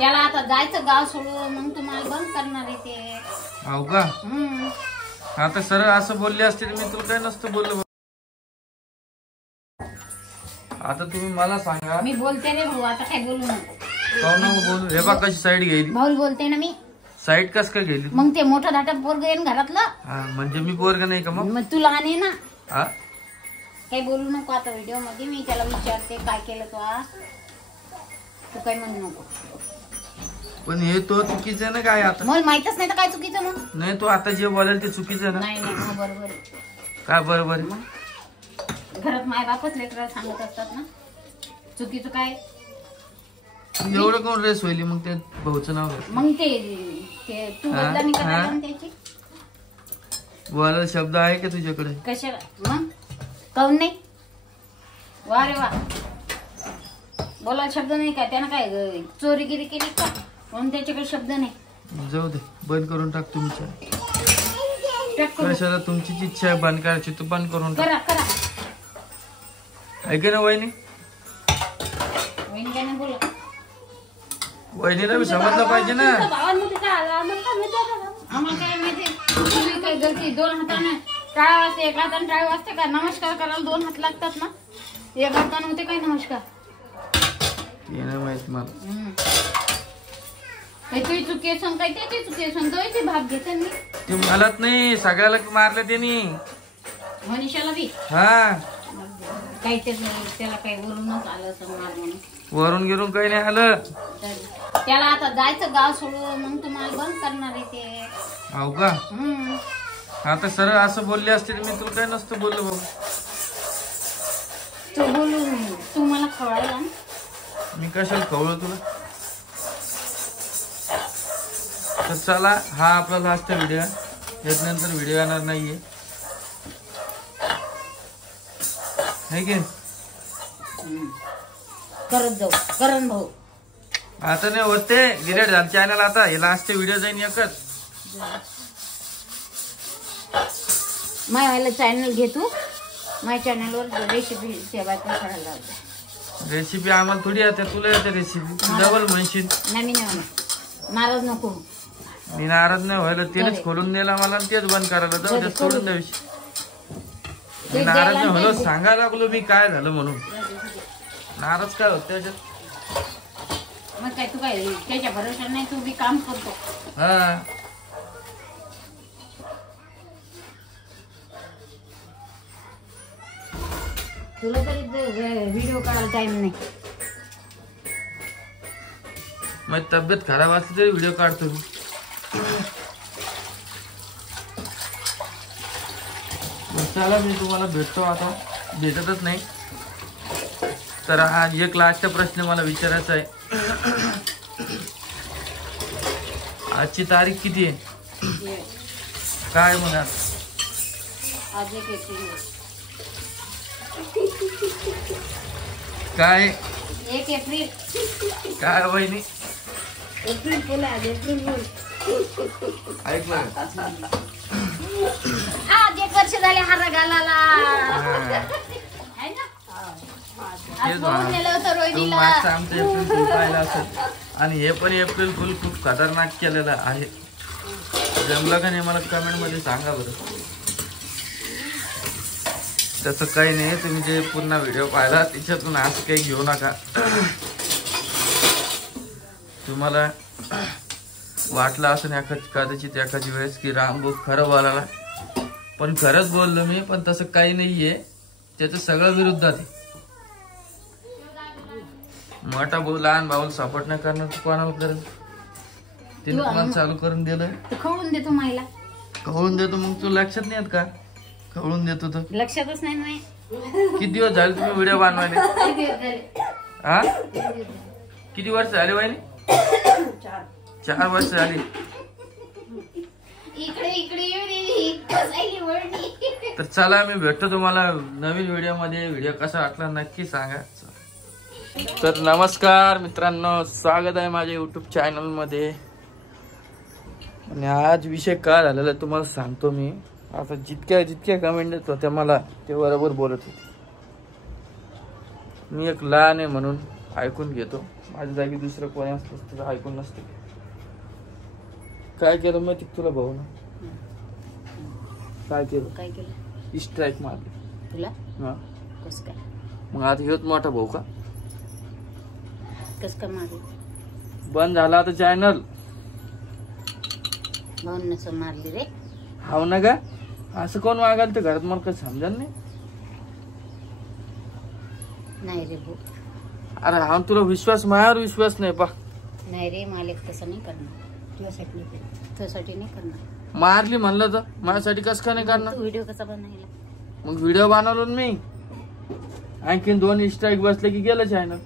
त्याला आता जायचं गाव सोडून, मग तुम्हाला बंद करणार आहे ते. हो का? आता सरळ असं बोलले असते मी तुला काय नसतं बोललो. आता तुम्ही मला सांगा. मी बोलते रे भाऊ, आता काय बोलू नको. नको बोलू. हे बा कशी साईड घ्यायली. भाऊ बोलते ना मी. साईड कस काय गेली? मग ते मोठं धाटक पोरग येईन घरातलं. म्हणजे मी पोरग नाही का? मग तुला आणि ना हा काही बोलू नको आता व्हिडिओ मध्ये. मी त्याला विचारते काय केलं तू काय म्हणू नको. पण हे तो चुकीचं ना काय? आता मला माहितच नाही तर काय चुकीचं. मग नाही तू आता जे बोलाल ते चुकीचं ना? नाही नाही बरोबर. काय बरोबर? घरात माय बापच लेकरं सांगत असतात ना, चुकीचं काय? एवढं कोण रेस होईल मग ते भाऊचं नाव? मग ते तू बदनामी करायला त्याची बोलायला शब्द आहे का तुझ्याकडे? कशाला मग? काऊन नाही? वा रे वा, बोलायला शब्द नाही का? त्यानं काय चोरीगिरी केली का म्हणून त्याच्याकडे शब्द नाही? जाऊ दे, बंद करून टाक तुमच्या. कशाला? तुमचीच इच्छा आहे बंद करायची, तू बंद करून टाक. करा. ऐके ना वहिनी? वहिनी काय नाही बोला. वहिनीला मी समजलं पाहिजे ना. आम्हाला काय माहिती तुम्ही काय गलती. 2 हाताने टाळा वाजते, 1 हाताने टाळा वाजते का? नमस्कार करायला 2 हात लागतात ना. 1 हाताने होते काय नमस्कार? ते नाही माहित मला. काही तुझी चुकी असून काही त्याची चुकी असून तो भाग घेते मी. ते मलाच नाही सगळ्याला मारलं त्यांनी. मनीषाला बी हा काही त्याला काही वरूनच आलं असं मार म्हणून. वरून गिरून काही नाही आलं. त्याला आता जायचं गाव सोडून, मग तुम्हाला बंद करणार आहे ते. हो का? आता सरळ असं बोलले असते मी तुला काय नसतं बोललो बाबा. तू मला खवळायला ना. मी कशाला खवळ तुला? तर चला, हा आपला लास्ट व्हिडिओ. याच्यानंतर व्हिडिओ येणार नाहीये है की? करत जाऊ करण भाऊ. आता नाही होते डिलीट झालं चॅनल. आता हे लास्ट व्हिडिओ जाईन एकच. माझ्या चॅनल घे तू. माझ्या चॅनलवर रेसिपी करायला लावते. रेसिपी आम्हाला थोडी येते, तुला येते रेसिपी. डबल म्हणशील. नाही मी नाही नाराज नको. मी नाराज नाही व्हायला. तेच खोलून दिला मला तेच बंद करायला. जाऊ दे, सोडून द्या विषय. मी नाराज नाही होलो, सांगायला लागलो मी काय झालं म्हणून. नाराज काय होत त्याच्यात? मग काय तू काय त्याच्या भरोशावर नाही, तू बी काम करतो. हा तुला तरी व्हिडिओ काढायला टाइम नाही. माझी तब्येत खराब असली तरी व्हिडिओ काढतो मी. चला, मी तुम्हाला भेटतो आता. भेटतच नाही तर हा एक लास्ट प्रश्न मला विचारायचा आहे. आजची तारीख किती आहे? काय म्हणा? आज 1 एप्रिल. काय 1 एप्रिल? काय वहिनी? एप्रिल फुल आहे. April fool. ऐकलं? आज 1 वर्ष झाले हार घालायला. आणि हे पण एप्रिल फुल खूप खतरनाक केलेलं आहे. जमलं का नाही मला कमेंट मध्ये सांगा बरं. तसं काही नाही, तुम्ही जे पूर्ण व्हिडिओ पाहिला त्याच्यातून असं काही घेऊ नका. तुम्हाला वाटलं असं कदाचित एखादी वेळेस की राम भाऊ खरं बोलायला, पण खरंच बोललो मी. पण तसं काही नाहीये, त्याचं सगळं विरुद्धात आहे. मोठा भाऊ लहान भाऊला सपोर्ट नाही करणार तर कोणाला करेल? तिने तुम्हाला चालू करून दिलं. खवळून देतो मायला. खवळून देतो मग तू लक्षात नाही येत का? खवळून देतो तर लक्षातच नाही. किती दिवस झाले तुम्ही व्हिडिओ बनवायले? हा किती वर्ष झाले वहिनी? 4 वर्ष झाली. तर चला, मी भेटतो तुम्हाला नवीन व्हिडिओ मध्ये. व्हिडिओ कसा वाटला नक्की सांगा. तर नमस्कार मित्रांनो, स्वागत आहे माझ्या युट्यूब चॅनल मध्ये. आणि आज विषय काय झालेला तुम्हाला सांगतो मी. आता जितक्या कमेंट होत्या मला ते बरोबर बोलत होते. मी एक लहान आहे म्हणून ऐकून घेतो. माझ्या जागी दुसरं कोणी असलं तर ऐकून नसते. काय केलं माहिती तुला भाऊ ना? काय केलं? स्ट्राईक मारली तुला. हा कस काय? मग आता हेच मोठा भाऊ का? कस काय मारली? बंद झाला आता चॅनल. भाऊन नसं मारली रे. हाव ना का? असं कोण वागाल तर घरात मला काही समजाल नाही. नाही रे भाऊ. अरे हा तुला विश्वास माझ्यावर विश्वास नाही पा. नाही रे मालिक तसं नाही करणार. तुझ्यासाठी नाही करणार. मारली म्हणलं तर माझ्यासाठी कसं काय नाही करणार? व्हिडिओ कसा बनवायला? मग व्हिडिओ बनवलो ना मी. आणखीन 2 स्ट्राईक बसले की गेलं चॅनल.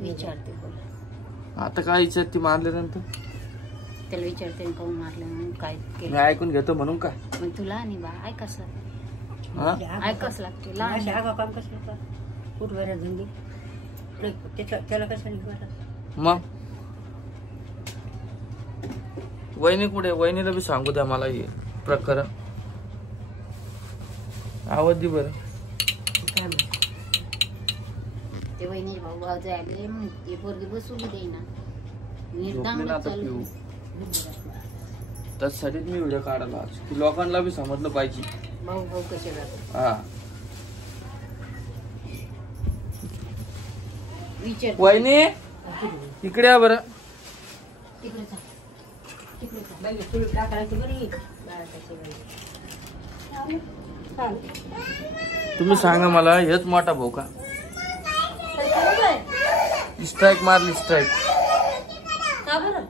विचारते बोल. आता काय विचारते मारल्यानंतर? त्याला विचारते काऊन मारलं म्हणून काय मी केलं. ऐकून घेतो म्हणून काय? मग तुला आणि बा ऐकास हा ऐकास लागते. लहान काम कसं कुठवर धंदी त्याला कसं निघाला. मग वहिनी कुठे? वहिनीला बी सांगू द्या मला हे प्रकरण. आवाज दे बरं. काय म्हणते ते वहिनी भाऊ भाऊ जायले मग ते पोरगी बसवली देईना. झोपली ना आता पिऊ. त्यासाठीच मी व्हिडिओ काढला आज की लोकांना बी समजलं पाहिजे. भाऊ भाऊ कसे जातात. हा विचार. वहिनी इकडे या बरं. तिकडे जा. तिकडे जा. बाई तुला टाकायची बरी. तुम्ही सांगा मला हेच मोठा भाऊ का? स्ट्राईक मारली स्ट्राईक. का बरं?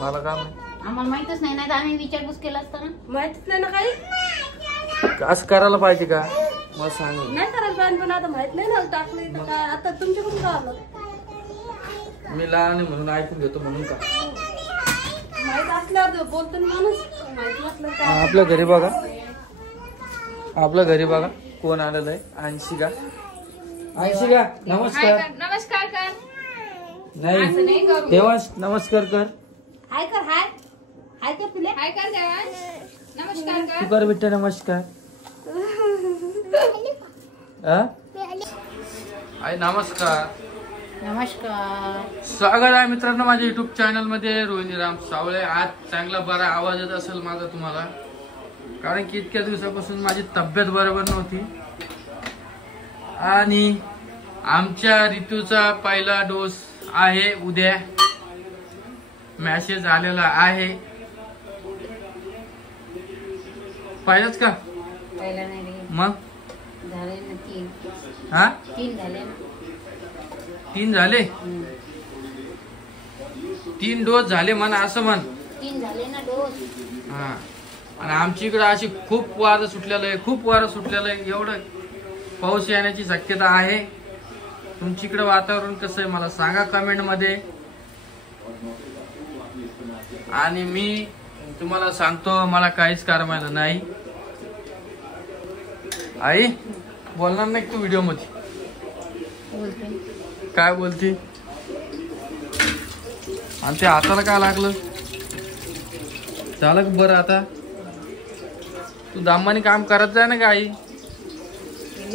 मला काय माहित. आम्हाला माहितच नाही. नाही तर आम्ही विचारपूस केला असता ना. माहितीच नाही ना काही. असं करायला पाहिजे का? मला सांग. नाही करायला पाहिजे पण आता माहित नाही ना टाकलं तर काय. आता तुमच्याकडून काय आलं? मी लहान आहे म्हणून ऐकून घेतो म्हणून का? माहित असल्यावर बोलतो ना माणूस. माहित नसलं काय. आपल्या घरी बघा. आपल्या घरी बघा कोण आलेलं आहे. अंशिका. अंशिका नमस्कार. नमस्कार कर. नाही देवांश नमस्कार कर. हाय कर हाय. हाय कर तुला. काय कर देवांश. नमस्कार तू कर बिट्टा नमस्कार. आई नमस्कार. नमस्कार. स्वागत आहे मित्रांनो माझ्या युट्यूब चॅनल मध्ये. रोहिणी राम सावळे. आज चांगला बरा आवाज येत असेल माझा तुम्हाला, कारण की इतक्या दिवसापासून माझी तब्येत बरोबर नव्हती आणि आमच्या ऋतूचा पहिला डोस आहे उद्या. मॅसेज आलेला आहे. पाहिलंच का? पहिला नाही रे. मग झाले ना 3. हा 3 झाले ना. 3 झाले. 3 डोस झाले म्हणा असं म्हण. 3 झाले ना डोस. हा आणि आमच्या इकडे अशी खूप वारं सुटलेलं आहे. खूप वारं सुटलेलं आहे. एवढं पाऊस येण्याची शक्यता आहे. तुमच्या इकडे वातावरण कसं आहे मला सांगा कमेंट मध्ये. आणि मी तुम्हाला सांगतो मला काहीच करमायला नाही. आई बोलणार नाही तू व्हिडिओ मध्ये? बोलते. काय बोलती? आणि ते हाताला काय लागलं? झालं का बरं आता? तू दामाने काम करत जाय ना का आई?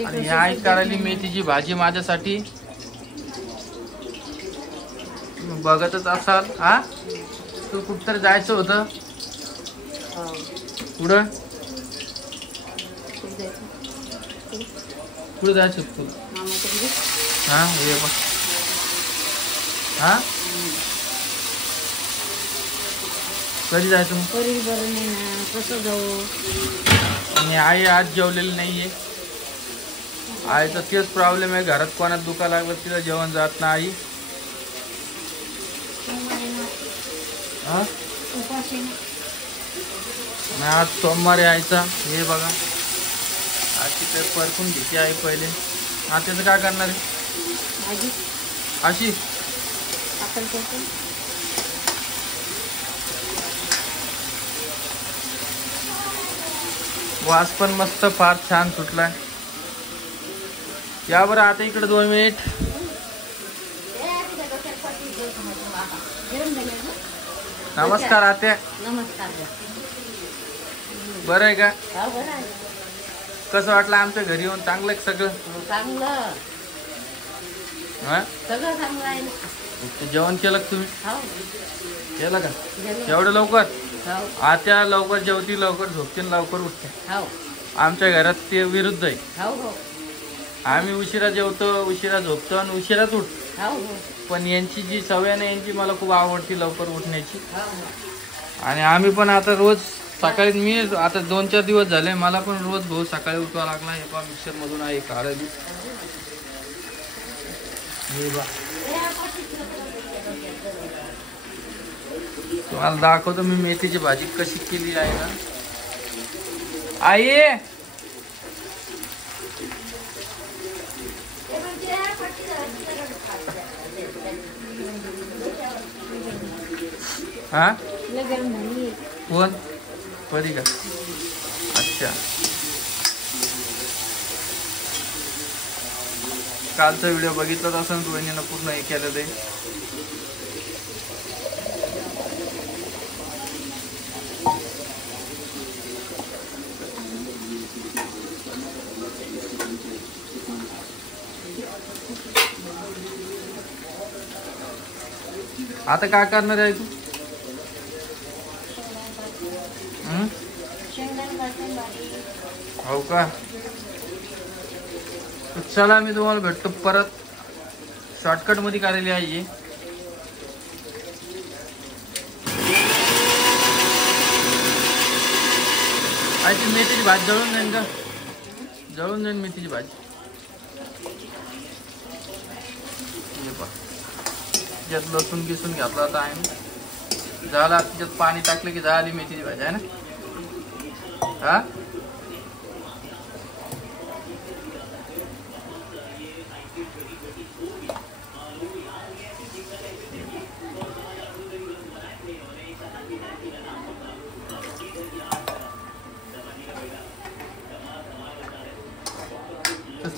आणि ही आई करायली मेथीची भाजी माझ्यासाठी. बघतच असाल. हा तू कुठतरी जायचं होतं. पुढं पुढे जायचं होतं तुला. मामाच्या घरी. हा हे बघ. हा कधी जायचं मग? शरीर बरं नाही ना. कसं जाऊ? आणि आई आज जेवलेली नाहीये. आईचा तेच प्रॉब्लेम आहे. घरात कोणात दुखा लागलं तिला जेवण जात नाही. हा उपाशी ना. आणि आज सोमवार आहे आईचा. हे बघा आजची पेपर परतून घेते आई पहिले. हा त्याचं काय करणार आहे? भाजी अशी आपण करतो. वास पण मस्त फार छान सुटलाय. या बरं आता इकडे 2 मिनिट. नमस्कार आत्या. नमस्कार. बरं आहे का? हा बरं आहे. कसं वाटलं आमच्या घरी येऊन? चांगलं आहे सगळं? चांगलं. हा सगळं चांगलं आहे ना. ते जेवण केलं का तुम्ही? हो केलं का जेवण. एवढं लवकर? हो आत्या लवकर जेवती, लवकर झोपतील, लवकर उठते. हो आमच्या घरात ते विरुद्ध आहे. हो हो आम्ही उशिरा जेवतो, उशिरा झोपतो आणि उशिराच उठतो. हो हो पण यांची जी सवय ना यांची मला खूप आवडती लवकर उठण्याची. हो आणि आम्ही पण आता रोज सकाळी, मी आता 2-4 दिवस झाले मला पण रोज भाऊ सकाळी उठवा लागला. हे पहा मिक्सर मधून आहे काढली. हे बा तुम्हाला दाखवतो मी मेथीची भाजी कशी केली आहे ना. आई हा कोण परी का? अच्छा कालचा व्हिडिओ बघितलाच असेल रोहिणीनं पूर्ण हे केलेलं आहे. आता काय करणार आहे तू? हो का? चला मी तुम्हाला भेटतो परत. शॉर्टकट मध्ये काढलेली आहे. आयची मेथीची भाजी जळून जाईन का? जळून जाईन मेथीची भाजी. त्याच्यात लसूण गिसून घातला होता आहे. झाला त्याच्यात पाणी टाकलं की झाली मेथीची भाजी आहे ना. हा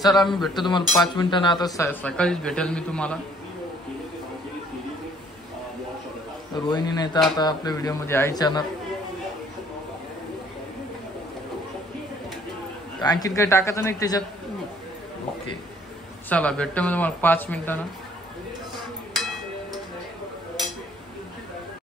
चला मी भेटतो तुम्हाला 5 मिनिटांना. आता सकाळीच भेटेल मी तुम्हाला. रोहिणी नाही तर आता आपल्या व्हिडिओ मध्ये आईच्या आणखीन काही टाकायचं नाही त्याच्यात. ओके चला भेटतो मी तुम्हाला 5 मिनिटांना.